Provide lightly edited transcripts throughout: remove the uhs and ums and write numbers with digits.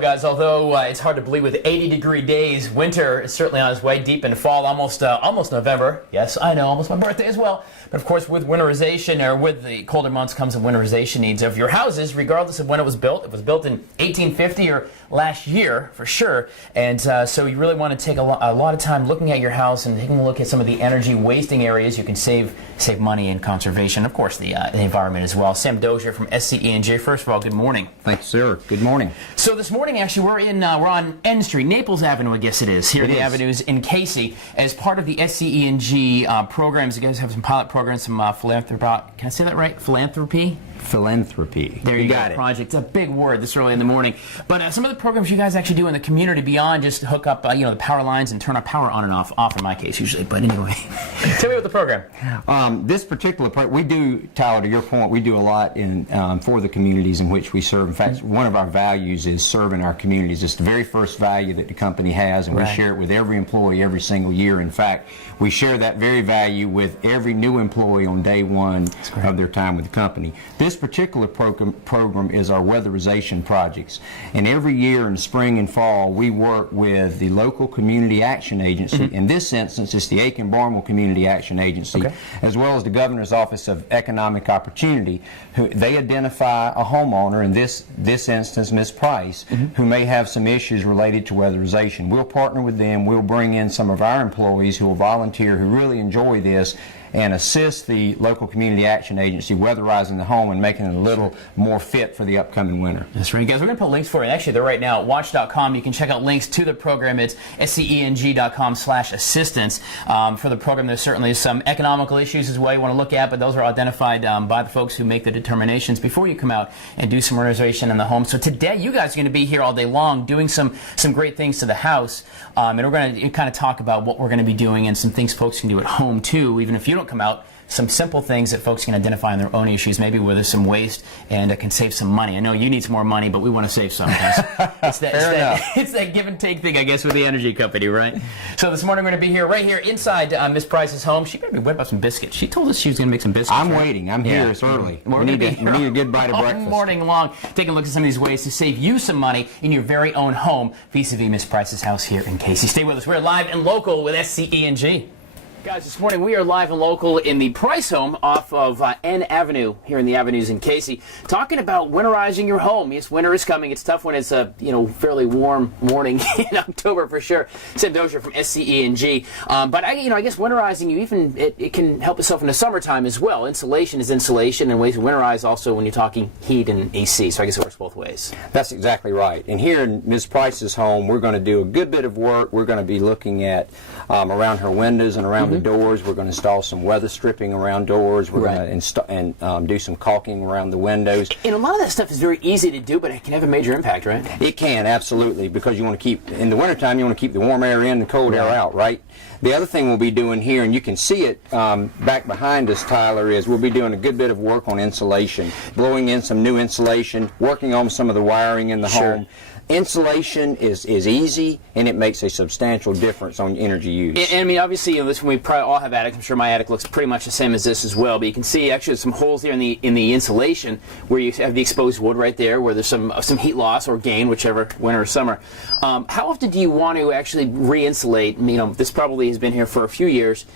guys, although it's hard to believe with 80-degree days, winter is certainly on its way, deep into fall, almost November. Yes, I know, almost my birthday as well. But of course, with winterization, or with the colder months, comes the winterization needs of your houses, regardless of when it was built. It was built in 1850 or last year, for sure. And so you really want to take a lot of time looking at your house and taking a look at some of the energy wasting areas. You can save money and conservation, of course, the environment as well. Sam Dozier from SCE&G. First of all, good morning. Thanks, sir. Good morning. So this morning, actually, we're on N Street, Naples Avenue, I guess it is, here in the avenues in Cayce, as part of the SCE&G programs. You guys have some pilot programs, some philanthropy. Can I say that right? Philanthropy? Philanthropy. There you got it. Project. It's a big word this early in the morning. But some of the programs you guys actually do in the community beyond just hook up the power lines and turn our power on and off in my case usually. But anyway, tell me about the program. This particular program, we do, Tyler, to your point, we do a lot in for the communities in which we serve. In fact, one of our values is serving our communities. It's the very first value that the company has, and we share it with every employee every single year. In fact, we share that very value with every new employee on day one of their time with the company. This particular program is our weatherization projects, and every year in spring and fall we work with the local community action agency. In this instance, it's the Aiken-Barnwell Community Action Agency, as well as the Governor's Office of Economic Opportunity. They identify a homeowner, in this instance Ms. Price, who may have some issues related to weatherization. We'll partner with them. We'll bring in some of our employees who will volunteer, who really enjoy this, and assist the local community action agency weatherizing the home and making it a little more fit for the upcoming winter. That's right, guys. We're going to put links for you. Actually, they're right now at WACH.com. You can check out links to the program. It's SCE&G.com/assistance. For the program, there's certainly some economical issues as well you want to look at, but those are identified by the folks who make the determinations before you come out and do some renovation in the home. So today, you guys are going to be here all day long doing some great things to the house, and we're going to kind of talk about what we're going to be doing and some things folks can do at home too, even if you don't come out. Some simple things that folks can identify in their own issues, maybe where there's some waste and can save some money. I know you need some more money, but we want to save some. It's that give and take thing, I guess, with the energy company, right? So this morning we're going to be here, right here inside Miss Price's home. She better be waiting about some biscuits. She told us she was going to make some biscuits. I'm waiting. I'm here. It's early. We need a good bite of breakfast. All morning long, taking a look at some of these ways to save you some money in your very own home, vis-a-vis Miss Price's house here in Cayce. Stay with us. We're live and local with SCE&G. Guys, this morning we are live and local in the Price home off of N Avenue here in the avenues in Cayce, talking about winterizing your home. Yes, winter is coming. It's tough when it's a fairly warm morning in October for sure. Sam Dozier from SCE&G. But I guess winterizing, it can help itself in the summertime as well. Insulation is insulation, and ways to winterize also when you're talking heat and AC. So I guess it works both ways. That's exactly right. And here in Ms. Price's home, we're going to do a good bit of work. We're going to be looking at around her windows and around the doors. We're going to install some weather stripping around doors. We're going to do some caulking around the windows. And a lot of that stuff is very easy to do, but it can have a major impact, right? It can, absolutely, because you want to keep, in the wintertime, you want to keep the warm air in and the cold air out, right? The other thing we'll be doing here, and you can see it back behind us, Tyler, is we'll be doing a good bit of work on insulation, blowing in some new insulation, working on some of the wiring in the home. Insulation is easy, and it makes a substantial difference on energy use. And I mean, obviously, this we probably all have attics. I'm sure my attic looks pretty much the same as this as well. But you can see actually some holes here in the insulation where you have the exposed wood right there, where there's some heat loss or gain, whichever, winter or summer. How often do you want to actually re-insulate? This probably has been here for a few years.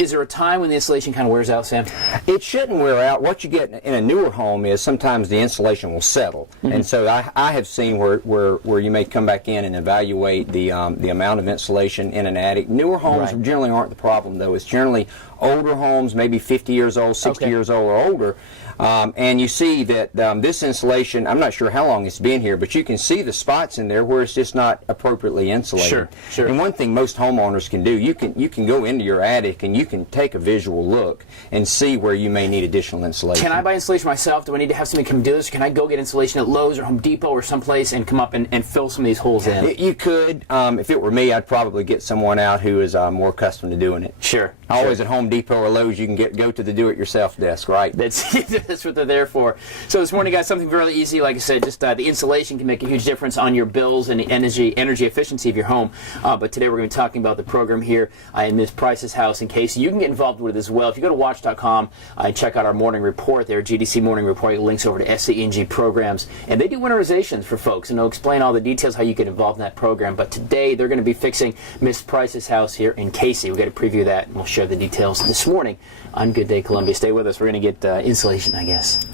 Is there a time when the insulation kind of wears out, Sam? It shouldn't wear out. What you get in a newer home is sometimes the insulation will settle, and so I have seen where you may come back in and evaluate the amount of insulation in an attic. Newer homes generally aren't the problem, though. It's generally older homes, maybe 50 years old, 60 years old, or older. And you see that this insulation, I'm not sure how long it's been here, but you can see the spots in there where it's just not appropriately insulated. Sure. And one thing most homeowners can do, you can go into your attic and you can take a visual look and see where you may need additional insulation. Can I buy insulation myself? Do I need to have somebody come do this? Can I go get insulation at Lowe's or Home Depot or someplace and come up and fill some of these holes in? You could. If it were me, I'd probably get someone out who is more accustomed to doing it. Sure. Always at Home Depot or Lowe's, you can go to the do-it-yourself desk, right? That's what they're there for. So this morning, guys, something really easy. Like I said, just the insulation can make a huge difference on your bills and the energy efficiency of your home. But today we're going to be talking about the program here in Ms. Price's house in Cayce. You can get involved with it as well. If you go to WACH.com and check out our morning report there, GDC morning report, it links over to SCE&G programs. And they do winterizations for folks, and they'll explain all the details how you get involved in that program. But today they're going to be fixing Ms. Price's house here in Cayce. We're going to preview that, and we'll share the details this morning on Good Day Columbia. Stay with us. We're going to get insulation, I guess.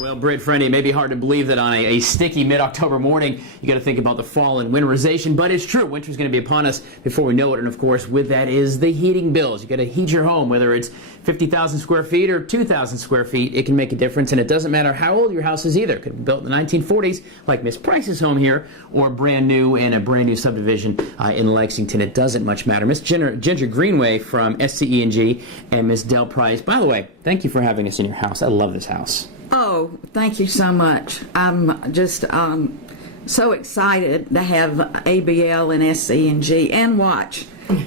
Well, Britt, Friendly, it may be hard to believe that on a sticky mid-October morning, you got to think about the fall and winterization, but it's true. Winter's going to be upon us before we know it, and of course, with that is the heating bills. You got to heat your home, whether it's 50,000 square feet or 2,000 square feet. It can make a difference, and it doesn't matter how old your house is either. It could be built in the 1940s, like Miss Price's home here, or brand new in a brand new subdivision in Lexington. It doesn't much matter. Miss Ginger Greenway from SCE&G and Miss Del Price. By the way, thank you for having us in your house. I love this house. Oh, thank you so much. I'm just so excited to have ABL and SC&G and WACH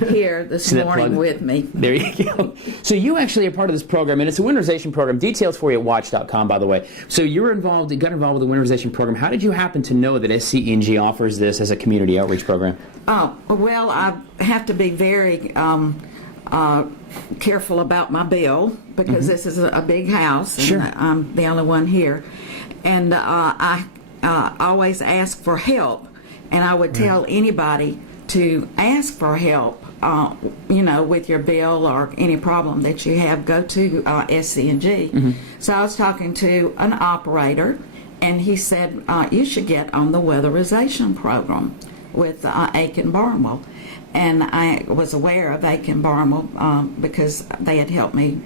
here this morning with me. There you go. So you actually are part of this program, and it's a winterization program. Details for you at watch.com, by the way. So you got involved with the winterization program. How did you happen to know that SC&G offers this as a community outreach program? Oh, well, I have to be very careful about my bill because this is a big house and Sure. I'm the only one here, and I always ask for help, and I would tell anybody to ask for help with your bill or any problem that you have. Go to SC&G. So I was talking to an operator, and he said you should get on the weatherization program with Aiken Barnwell. And I was aware of Aiken Barnwell because they had helped me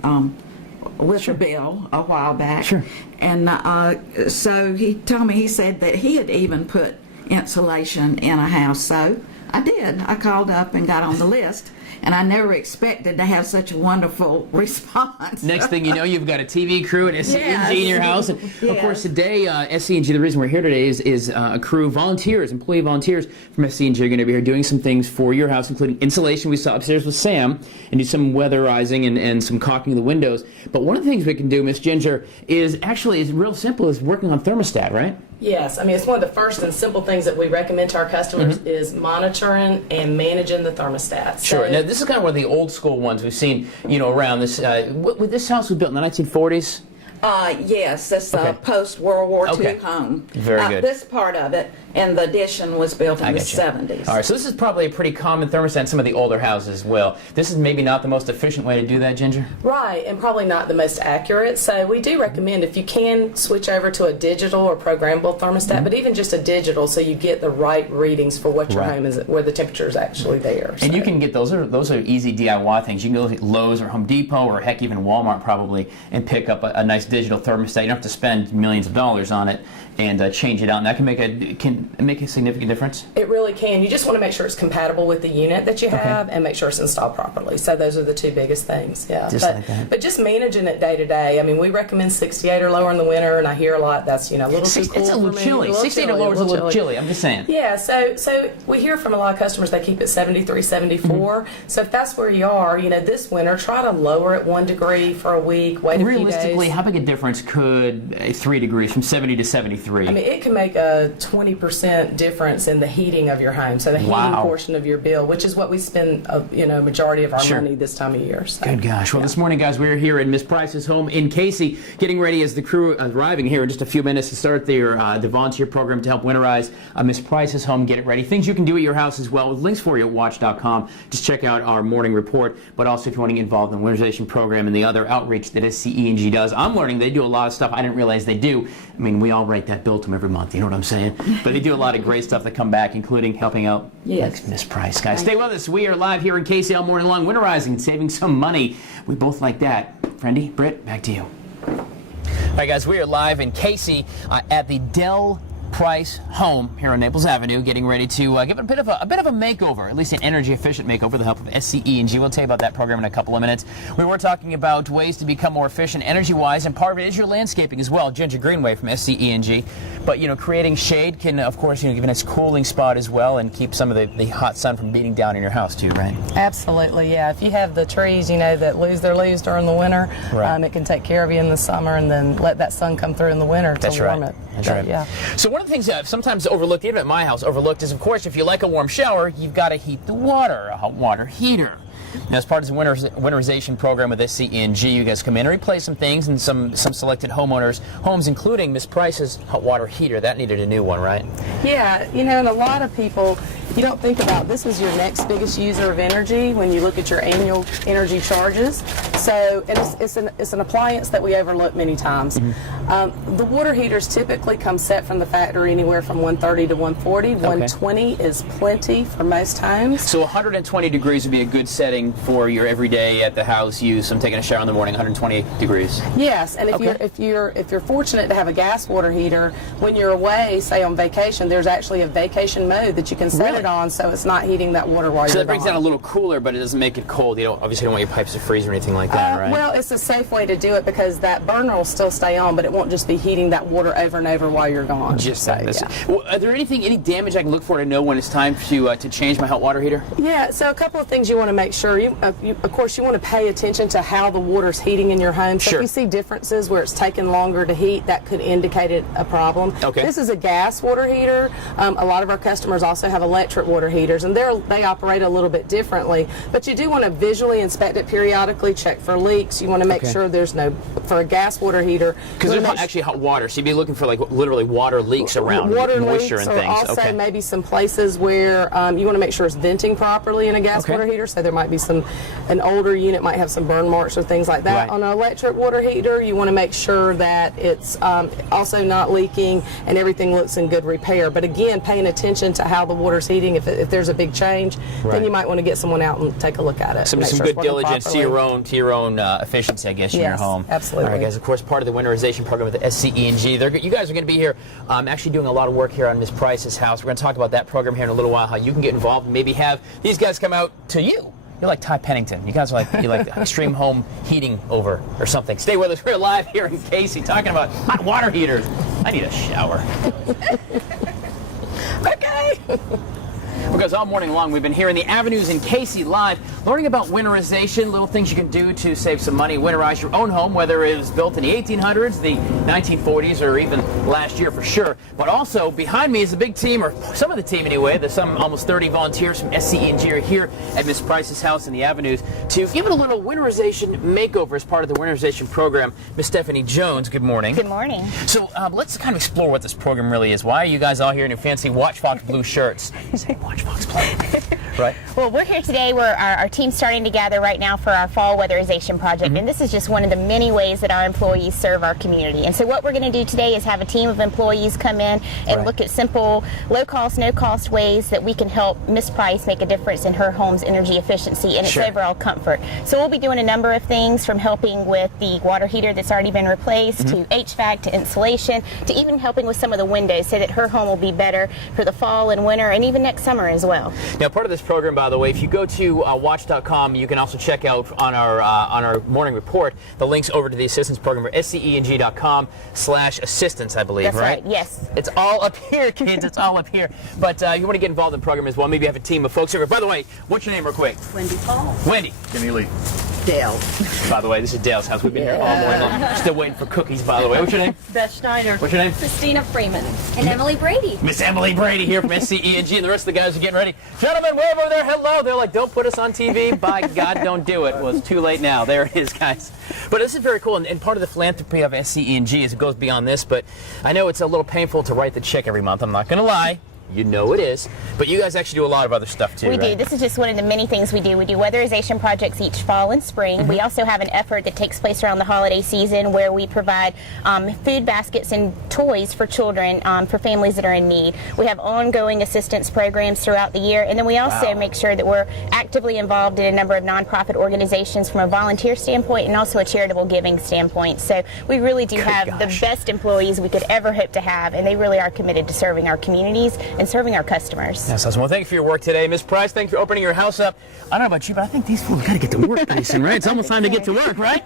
with the bill a while back. Sure. And so he told me, he said that he had even put insulation in a house. So I did. I called up and got on the list. And I never expected to have such a wonderful response. Next thing you know, you've got a TV crew at SC&G in your house. And of course, today, SC&G, the reason we're here today is a crew, employee volunteers from SC&G are going to be here doing some things for your house, including insulation we saw upstairs with Sam, and do some weatherizing and some caulking of the windows. But one of the things we can do, Miss Ginger, is real simple, is working on thermostat, right? Yes, I mean, it's one of the first and simple things that we recommend to our customers is monitoring and managing the thermostat. Sure. Now, this is kind of one of the old school ones we've seen, around this. This house was built in the 1940s? Yes, that's a post-World War II home. Very good. This part of it, and the addition was built in the 70s. All right, so this is probably a pretty common thermostat in some of the older houses as well. This is maybe not the most efficient way to do that, Ginger? Right, and probably not the most accurate. So we do recommend, if you can, switch over to a digital or programmable thermostat, but even just a digital, so you get the right readings for what your home is, where the temperature is actually there. And you can get those are easy DIY things. You can go to Lowe's or Home Depot or heck even Walmart probably and pick up a nice digital thermostat. You don't have to spend millions of dollars on it and change it out, and that can make a significant difference. It really can. You just want to make sure it's compatible with the unit that you have and make sure it's installed properly. So those are the two biggest things. Yeah. Like that. But just managing it day to day. I mean, we recommend 68 or lower in the winter, and I hear a lot that's a little too cool. It's a little chilly. 68 or lower is a little chilly. I'm just saying. Yeah. So we hear from a lot of customers they keep it 73, 74. So if that's where you are, this winter, try to lower it 1 degree for a week. Wait a few days. Realistically, how big a difference could 3 degrees from 70 to 73? I mean, it can make a 20% difference in the heating of your home. So the heating portion of your bill, which is what we spend a majority of our money this time of year. So, good gosh. Well, this morning, guys, we're here in Miss Price's home in Cayce, getting ready as the crew arriving here in just a few minutes to start the volunteer program to help winterize Miss Price's home. Get it ready. Things you can do at your house as well, with links for you at watch.com. Just check out our morning report. But also, if you want to get involved in the winterization program and the other outreach that SCE&G does, I'm learning they do a lot of stuff I didn't realize they do. I mean, we all write that bill to them every month. You know what I'm saying? But they do a lot of great stuff that come back, including helping out Miss Price. Guys, stay with us. We are live here in Cayce all morning long, winterizing and saving some money. We both like that. Friendy, Britt, back to you. All right, guys, we are live in Cayce at the Del Price home here on Naples Avenue, getting ready to give it a bit of a makeover, at least an energy efficient makeover with the help of SCE&G. We'll tell you about that program in a couple of minutes. We were talking about ways to become more efficient energy-wise, and part of it is your landscaping as well. Ginger Greenway from SCE&G. But creating shade can, of course, give a nice cooling spot as well, and keep some of the hot sun from beating down in your house too, right? Absolutely, yeah. If you have the trees, that lose their leaves during the winter, right. It can take care of you in the summer, and then let that sun come through in the winter to warm it. That's right. Yeah. So one of the things that sometimes overlooked, even at my house, is, of course, if you like a warm shower, you've got to heat the water, a hot water heater. Now, as part of the winterization program with SCE&G, you guys come in and replace some things in some selected homeowners' homes, including Miss Price's hot water heater. That needed a new one, right? Yeah, and a lot of people, you don't think about this is your next biggest user of energy when you look at your annual energy charges. So, and it's an appliance that we overlook many times. Mm-hmm. The water heaters typically come set from the factory anywhere from 130 to 140. Okay. 120 is plenty for most homes. So 120 degrees would be a good setting for your everyday at the house use. I'm taking a shower in the morning, 120 degrees. Yes, and if you're fortunate to have a gas water heater, when you're away, say on vacation, there's actually a vacation mode that you can set it on, so it's not heating that water while you're gone. So that brings it down a little cooler, but it doesn't make it cold. You obviously don't want your pipes to freeze or anything like that, right? Well, it's a safe way to do it because that burner will still stay on, but it won't just be heating that water over and over while you're gone. Well, are there any damage I can look for to know when it's time to change my hot water heater? Yeah, so a couple of things you want to make sure. Of course, you want to pay attention to how the water's heating in your home. So if you see differences where it's taking longer to heat, that could indicate a problem. Okay. This is a gas water heater. A lot of our customers also have electric water heaters, and they operate a little bit differently. But you do want to visually inspect it periodically, check for leaks. You want to make sure there's for a gas water heater. Because there's actually hot water, so you'd be looking for literally water leaks around, moisture and things. Also maybe some places where you want to make sure it's venting properly in a gas water heater. So there might be an older unit might have some burn marks or things like that. Right. On an electric water heater, you want to make sure that it's also not leaking and everything looks in good repair. But again, paying attention to how the water's heating. If there's a big change, then you might want to get someone out and take a look at it. Some good diligence to your own efficiency, I guess, in your home. Absolutely. All right, guys. Of course, part of the winterization program with the SCE&G. You guys are going to be here, actually doing a lot of work here on Miss Price's house. We're going to talk about that program here in a little while. How you can get involved and maybe have these guys come out to you. You're like Ty Pennington. You guys are like extreme home heating over or something. Stay with us. We're live here in Cayce talking about hot water heaters. I need a shower. Okay. Because all morning long we've been here in the avenues in Cayce live, learning about winterization, little things you can do to save some money, winterize your own home, whether it was built in the 1800s, the 1940s, or even last year for sure. But also behind me is a big team, or some of the team anyway. There's almost 30 volunteers from SCE&G are here at Miss Price's house in the avenues to give it a little winterization makeover as part of the winterization program. Miss Stephanie Jones, good morning. Good morning. So let's kind of explore what this program really is. Why are you guys all here in your fancy WACH Fox blue shirts? You say WACH Fox blue. Right. Well, we're here today. Our team's starting to gather right now for our fall weatherization project, and this is just one of the many ways that our employees serve our community. And so what we're going to do today is have a team of employees come in and look at simple, low-cost, no-cost ways that we can help Miss Price make a difference in her home's energy efficiency and its overall comfort. So we'll be doing a number of things, from helping with the water heater that's already been replaced, to HVAC, to insulation, to even helping with some of the windows so that her home will be better for the fall and winter and even next summer as well. Now, part of this program, by the way, if you go to watch.com, you can also check out on our morning report the links over to the assistance program, or SCE&G.com/assistance, I believe. That's right. Yes. It's all up here, kids. It's all up here. But you want to get involved in the program as well. Maybe you have a team of folks here. By the way, what's your name, real quick? Wendy Paul. Wendy. Jimmy Lee. Dale. By the way, this is Dale's house. We've been here all morning long. Still waiting for cookies, by the way. What's your name? Beth Schneider. What's your name? Christina Freeman. And Emily Brady. Miss Emily Brady here from SCE&G, and the rest of the guys are getting ready. Gentlemen, wave over there. Hello. They're like, don't put us on TV. By God, don't do it. Well, it's too late now. There it is, guys. But this is very cool, and part of the philanthropy of SCE&G is it goes beyond this, but I know it's a little painful to write the check every month. I'm not going to lie. You know it is. But you guys actually do a lot of other stuff too, We right? do. This is just one of the many things we do. We do weatherization projects each fall and spring. We also have an effort that takes place around the holiday season where we provide food baskets and toys for children, for families that are in need. We have ongoing assistance programs throughout the year, and then we also make sure that we're actively involved in a number of nonprofit organizations from a volunteer standpoint and also a charitable giving standpoint. So we really do have the best employees we could ever hope to have, and they really are committed to serving our communities and serving our customers. That's awesome. Well, thank you for your work today. Ms. Price, thank you for opening your house up. I don't know about you, but I think these fools got to get to work pretty soon, right? It's almost time to get to work, right?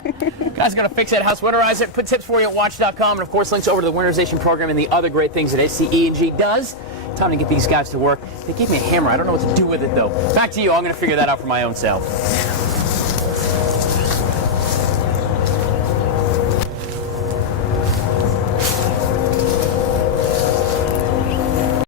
Guys, got to fix that house, winterize it, put tips for you at WACH.com, and of course links over to the winterization program and the other great things that SCE&G does. Time to get these guys to work. They gave me a hammer. I don't know what to do with it, though. Back to you. I'm going to figure that out for my own self.